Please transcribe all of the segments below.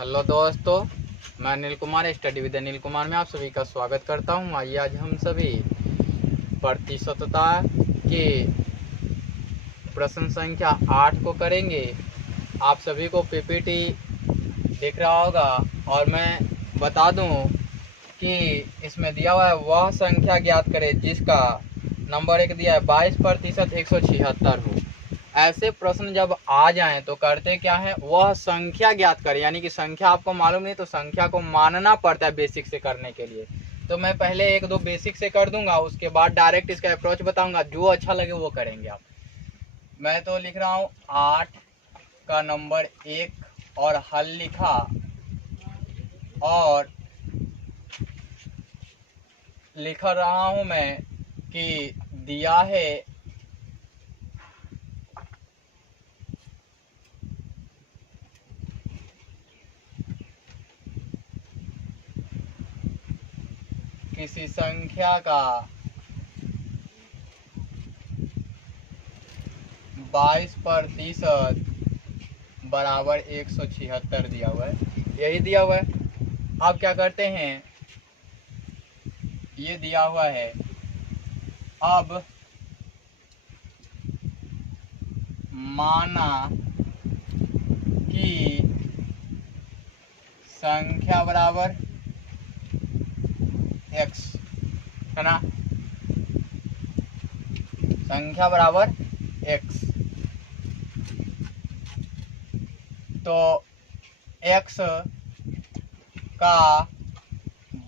Hello दोस्तों, मैं Anil Kumar study with Anil Kumar में आप सभी का स्वागत करता हूं। आइए आज हम सभी प्रतिशतता के प्रश्न संख्या 8 को करेंगे। आप सभी को पीपीटी दिख रहा होगा और मैं बता दूं कि इसमें दिया हुआ है वह संख्या ज्ञात करें जिसका नंबर 1 दिया है 22% 176 हो। ऐसे प्रश्न जब आ जाएं तो करते क्या है, वह संख्या ज्ञात करें। यानी कि संख्या आपको मालूम नहीं तो संख्या को मानना पड़ता है बेसिक से करने के लिए। तो मैं पहले 1-2 बेसिक से कर दूंगा, उसके बाद डायरेक्ट इसका अप्रोच बताऊंगा। जो अच्छा लगे वो करेंगे आप। मैं तो लिख रहा हूँ 8 का नंबर 1 और हल लिखा और लिख रहा हूँ मैं कि दिया है किसी संख्या का 22% बराबर 176 दिया हुआ है। यही दिया हुआ है। अब क्या करते हैं, ये दिया हुआ है। अब माना कि संख्या बराबर x है ना, संख्या बराबर x, तो x का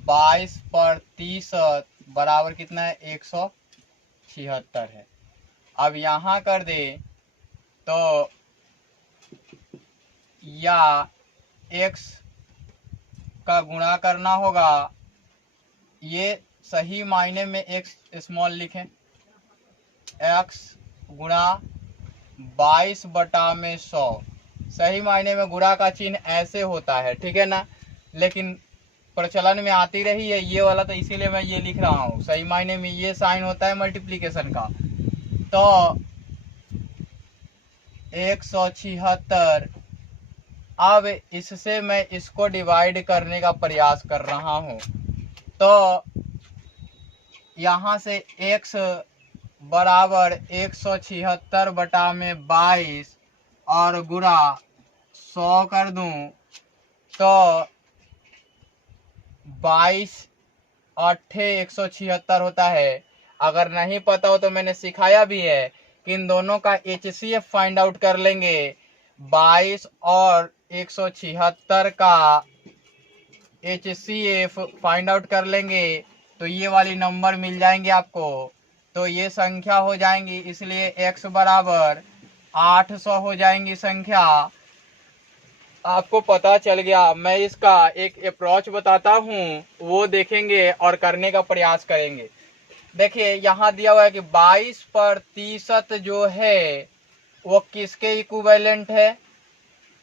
22% बराबर कितना है, 176 है। अब यहाँ कर दे तो या x का गुणा करना होगा, ये सही मायने में x स्मॉल लिखें, x गुणा 22/100। सही मायने में गुणा का चिन्ह ऐसे होता है, ठीक है ना, लेकिन प्रचलन में आती रही है ये वाला, तो इसीलिए मैं ये लिख रहा हूँ। सही मायने में ये साइन होता है मल्टीप्लिकेशन का। तो 176, अब इससे मैं इसको डिवाइड करने का प्रयास कर रहा हूँ। तो यहाँ से x बराबर 176/22 और गुणा 100 कर दूं तो 22×8 = 176 होता है। अगर नहीं पता हो तो मैंने सिखाया भी है कि इन दोनों का HCF फाइंड आउट कर लेंगे। 22 और 176 का HCF फाइंड आउट कर लेंगे तो ये वाली नंबर मिल जाएंगे आपको, तो ये संख्या हो जाएंगी। इसलिए x बराबर 800 हो जाएंगी संख्या। आपको पता चल गया। मैं इसका एक अप्रोच बताता हूँ, वो देखेंगे और करने का प्रयास करेंगे। देखिए यहाँ दिया हुआ है कि 22% जो है वो किसके इक्विवेलेंट है,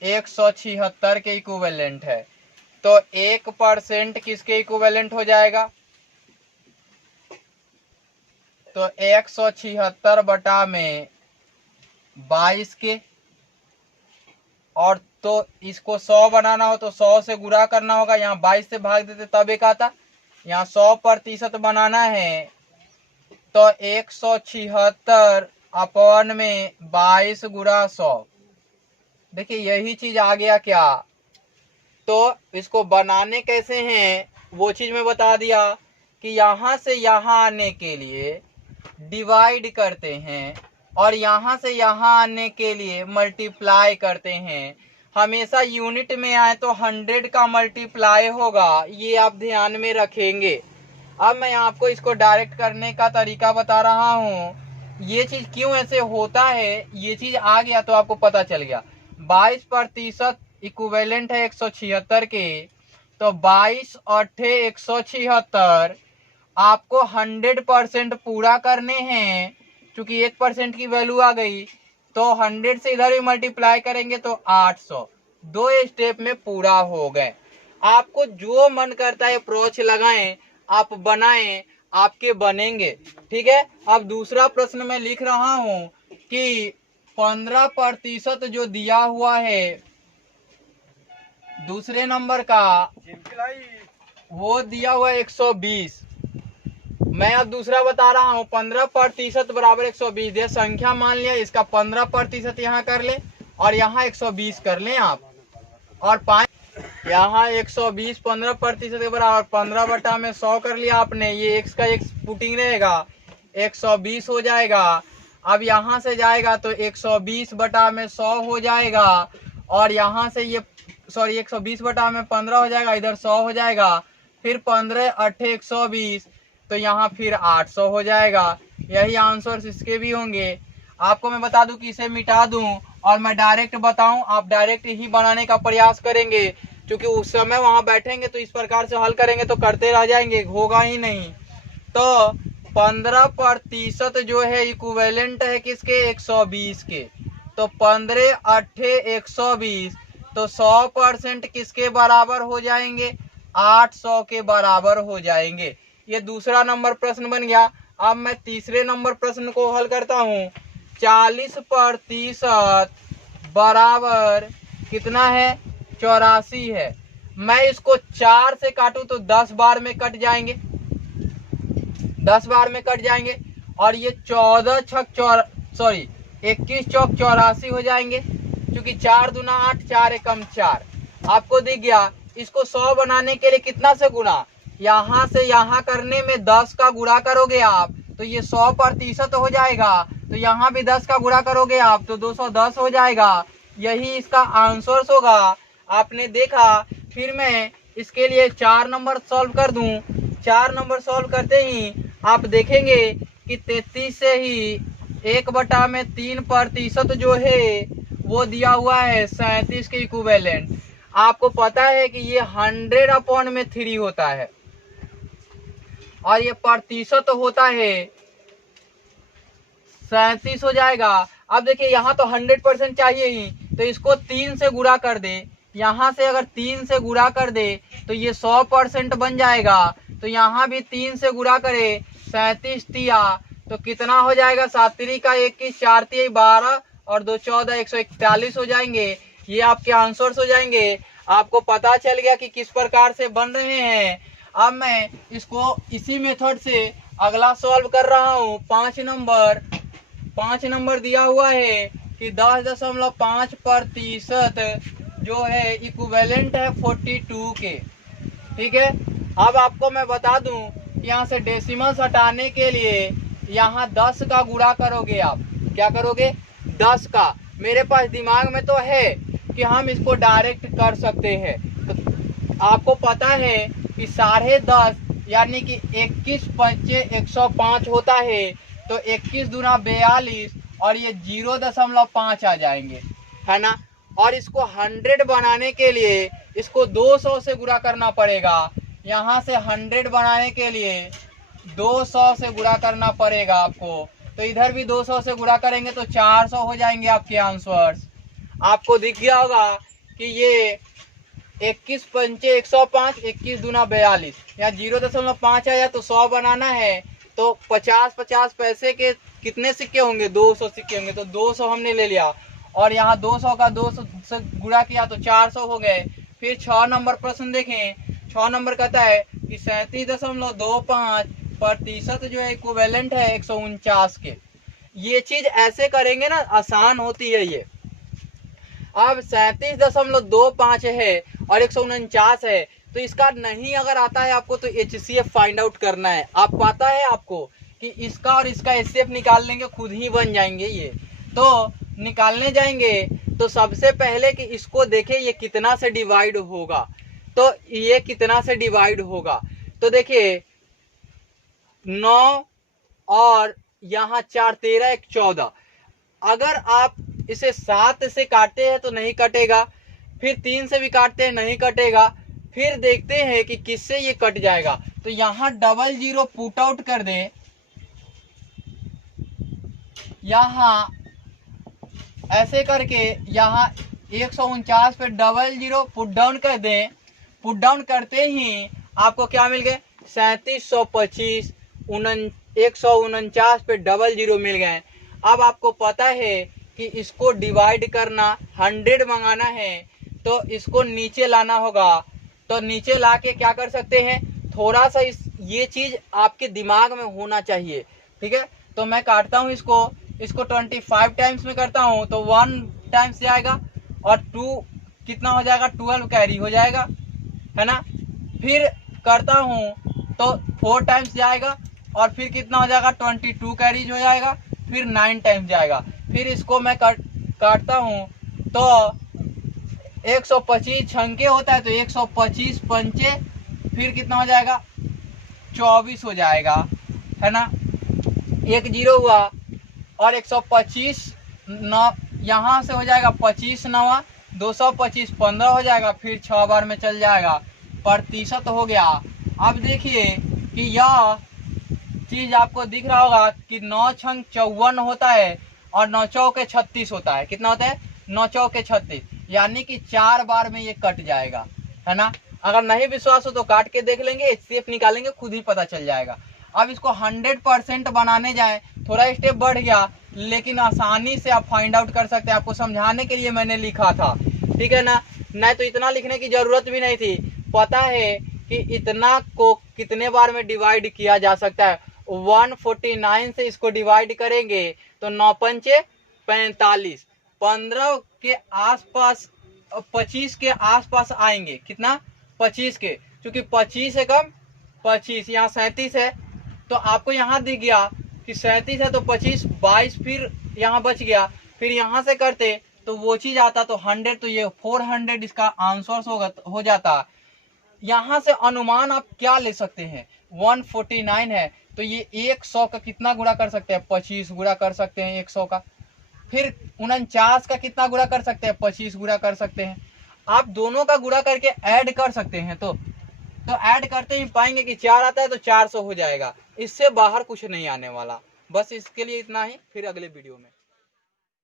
176 के इक्विवेलेंट है। तो 1% किसके इक्विवेलेंट हो जाएगा, तो 176/22 के, और तो इसको 100 बनाना हो तो 100 से गुणा करना होगा। यहाँ 22 से भाग देते तब एक आता। यहाँ 100% बनाना है तो 176 में 22 गुणा 100। देखिए यही चीज आ गया क्या। तो इसको बनाने कैसे हैं वो चीज मैं बता दिया कि यहाँ से यहाँ आने के लिए डिवाइड करते हैं और यहाँ से यहाँ आने के लिए मल्टीप्लाई करते हैं। हमेशा यूनिट में आए तो 100 का मल्टीप्लाई होगा, ये आप ध्यान में रखेंगे। अब मैं आपको इसको डायरेक्ट करने का तरीका बता रहा हूँ। ये चीज क्यों ऐसे होता है, ये चीज आ गया तो आपको पता चल गया। 22% इक्विवेलेंट है 176 के, तो 22×8 = 176। आपको 100% पूरा करने हैं। चूंकि 1% की वैल्यू आ गई तो 100 से इधर भी मल्टीप्लाई करेंगे तो 800। 2 स्टेप में पूरा हो गए। आपको जो मन करता है अप्रोच लगाएं, आप बनाएं, आपके बनेंगे। ठीक है। अब दूसरा प्रश्न मैं लिख रहा हूं कि 15% जो दिया हुआ है दूसरे नंबर का वो दिया हुआ 120। मैं अब दूसरा बता रहा हूँ। 15% बराबर 120। ये संख्या मान लिया, इसका 15% यहाँ कर ले और यहाँ 120 कर ले आप। और 5 यहाँ 120 15% के बराबर 15/100 कर लिया आपने। ये x का x पुटिंग रहेगा, 120 हो जाएगा। अब यहाँ से जाएगा तो 120/100 हो जाएगा। और यहाँ से ये 120/15 हो जाएगा, इधर 100 हो जाएगा। फिर 15 8 120, तो यहाँ फिर 800 हो जाएगा। यही आंसर इसके भी होंगे। आपको मैं बता दूं कि इसे मिटा दूं और मैं डायरेक्ट बताऊं, आप डायरेक्ट ही बनाने का प्रयास करेंगे, क्योंकि उस समय वहां बैठेंगे तो इस प्रकार से हल करेंगे तो करते रह जाएंगे, होगा ही नहीं। तो 15% जो है इक्विवेलेंट है किसके, 120 के। तो 15 8 120, तो 100% किसके बराबर हो जाएंगे, 800 के बराबर हो जाएंगे। ये दूसरा नंबर प्रश्न बन गया। अब मैं तीसरे नंबर प्रश्न को हल करता हूँ। 40% बराबर कितना है, 84 है। मैं इसको 4 से काटूं तो 10 बार में कट जाएंगे, 10 बार में कट जाएंगे। और ये 21 चौक 84 हो जाएंगे, क्योंकि 4 दूना 8, 4 एकम 4 आपको दिख गया। इसको 100 बनाने के लिए कितना से गुणा, यहाँ से यहाँ करने में 10 का गुणा करोगे आप तो ये 100% हो जाएगा। तो यहाँ भी 10 का गुणा करोगे आप तो 210 हो जाएगा। यही इसका आंसर होगा। आपने देखा। फिर मैं इसके लिए 4 नंबर सॉल्व कर दूं। 4 नंबर सॉल्व करते ही आप देखेंगे कि 33 से ही 1/3% जो है वो दिया हुआ है 37 के इक्विवेलेंट। आपको पता है कि ये 100/3 होता है और ये प्रतिशत होता है 37 हो जाएगा। अब देखिए यहाँ तो 100% चाहिए ही, तो इसको 3 से गुणा कर दे। यहाँ से अगर 3 से गुणा कर दे तो ये 100% बन जाएगा। तो यहाँ भी 3 से गुणा करे, 37 तिया तो कितना हो जाएगा, 7 3 का 21, 4 3 12 और 2 14, 141 हो जाएंगे। ये आपके आंसर्स हो जाएंगे। आपको पता चल गया कि किस प्रकार से बन रहे हैं। अब मैं इसको इसी मेथड से अगला सॉल्व कर रहा हूँ। 5 नंबर दिया हुआ है कि 10.5% जो है इक्विवेलेंट है 42 के। ठीक है। अब आपको मैं बता दूं, यहाँ से डेसिमल्स हटाने के लिए यहाँ 10 का गुणा करोगे आप। क्या करोगे, 10 का। मेरे पास दिमाग में तो है कि हम इसको डायरेक्ट कर सकते हैं। तो आपको पता है कि 10.5 यानी कि 21 पंचे 105 होता है। तो 21 दूना 42 और ये 0.5 आ जाएंगे, है ना। और इसको 100 बनाने के लिए इसको 200 से गुणा करना पड़ेगा। यहाँ से 100 बनाने के लिए 200 से गुणा करना पड़ेगा आपको। तो इधर भी 200 से गुणा करेंगे तो 400 हो जाएंगे आपके आंसर्स। आपको दिख गया होगा कि ये 21 पंचे 105, 21 दूना 42, यहाँ 0.5 आया तो 100 बनाना है। तो 50 पैसे के कितने सिक्के होंगे, 200 सिक्के होंगे। तो 200 हमने ले लिया और यहाँ 200 का 200 से गुणा किया तो 400 हो गए। फिर 6 नंबर प्रश्न देखें। 6 नंबर कहता है कि 37.25% जो है इक्विवेलेंट है 149 के। ये चीज ऐसे करेंगे ना, आसान होती है ये। अब 37.25 है और 149 है, तो इसका नहीं अगर आता है आपको तो HCF फाइंड आउट करना है। आप पता है आपको कि इसका और इसका HCF निकाल लेंगे, खुद ही बन जाएंगे ये। तो निकालने जाएंगे तो सबसे पहले कि इसको देखें ये कितना से डिवाइड होगा। तो ये कितना से डिवाइड होगा, तो देखिए 9 और यहाँ 4 13 1 14। अगर आप इसे 7 से काटते हैं तो नहीं कटेगा, फिर 3 से भी काटते हैं नहीं कटेगा, फिर देखते हैं कि किससे ये कट जाएगा। तो यहाँ 00 पुट आउट कर दें, यहाँ ऐसे करके यहाँ 149 पे 00 पुट डाउन कर दें। पुट डाउन करते ही आपको क्या मिल गए, 3725, 149 पे 00 मिल गए। अब आपको पता है कि इसको डिवाइड करना 100 मंगाना है तो इसको नीचे लाना होगा। तो नीचे ला के क्या कर सकते हैं, थोड़ा सा ये चीज आपके दिमाग में होना चाहिए, ठीक है। तो मैं काटता हूँ इसको 25 टाइम्स में करता हूँ तो 1 टाइम्स जाएगा और 2 कितना हो जाएगा, 12 कैरी हो जाएगा, है ना। फिर करता हूँ तो 4 टाइम्स जाएगा और फिर कितना हो जाएगा, 22 कैरीज हो जाएगा, फिर 9 टाइम्स जाएगा। फिर इसको मैं काटता हूँ तो 125 छंके होता है तो 125 पंचे, फिर कितना हो जाएगा, 24 हो जाएगा, है ना। 1 जीरो हुआ और 125 9 यहाँ से हो जाएगा 25 9 225 15 हो जाएगा, फिर 6 बार में चल जाएगा, प्रतिशत हो गया। अब देखिए कि यह चीज आपको दिख रहा होगा कि 9 छंग 54 होता है और 9 चौके 36 होता है। कितना होता है, 9 चौके 36, यानी कि 4 बार में ये कट जाएगा, है ना। अगर नहीं विश्वास हो तो काट के देख लेंगे, HCF निकालेंगे, खुद ही पता चल जाएगा। अब इसको 100% बनाने जाए, थोड़ा स्टेप बढ़ गया, लेकिन आसानी से आप फाइंड आउट कर सकते हैं। आपको समझाने के लिए मैंने लिखा था, ठीक है ना। नहीं तो इतना लिखने की जरूरत भी नहीं थी। पता है कि इतना को कितने बार में डिवाइड किया जा सकता है। 149 से इसको डिवाइड करेंगे तो 9 पंचे 45, 15 के आसपास 25 के आसपास आएंगे। कितना, 25 के, क्योंकि 25 है कम 25, यहाँ 37 है तो आपको यहाँ दिख गया कि 37 है तो 25 22, फिर यहाँ बच गया। फिर यहाँ से करते तो वो चीज आता तो 100, तो ये 400 इसका आंसर हो जाता। यहाँ से अनुमान आप क्या ले सकते हैं, 149 है तो ये 100 का कितना गुणा कर सकते हैं, 25 गुणा कर सकते हैं 100 का। फिर 49 का कितना गुणा कर सकते हैं, 25 गुणा कर सकते हैं। आप दोनों का गुणा करके ऐड कर सकते हैं। तो ऐड करते ही पाएंगे कि 4 आता है तो 400 हो जाएगा। इससे बाहर कुछ नहीं आने वाला। बस इसके लिए इतना ही, फिर अगले वीडियो में।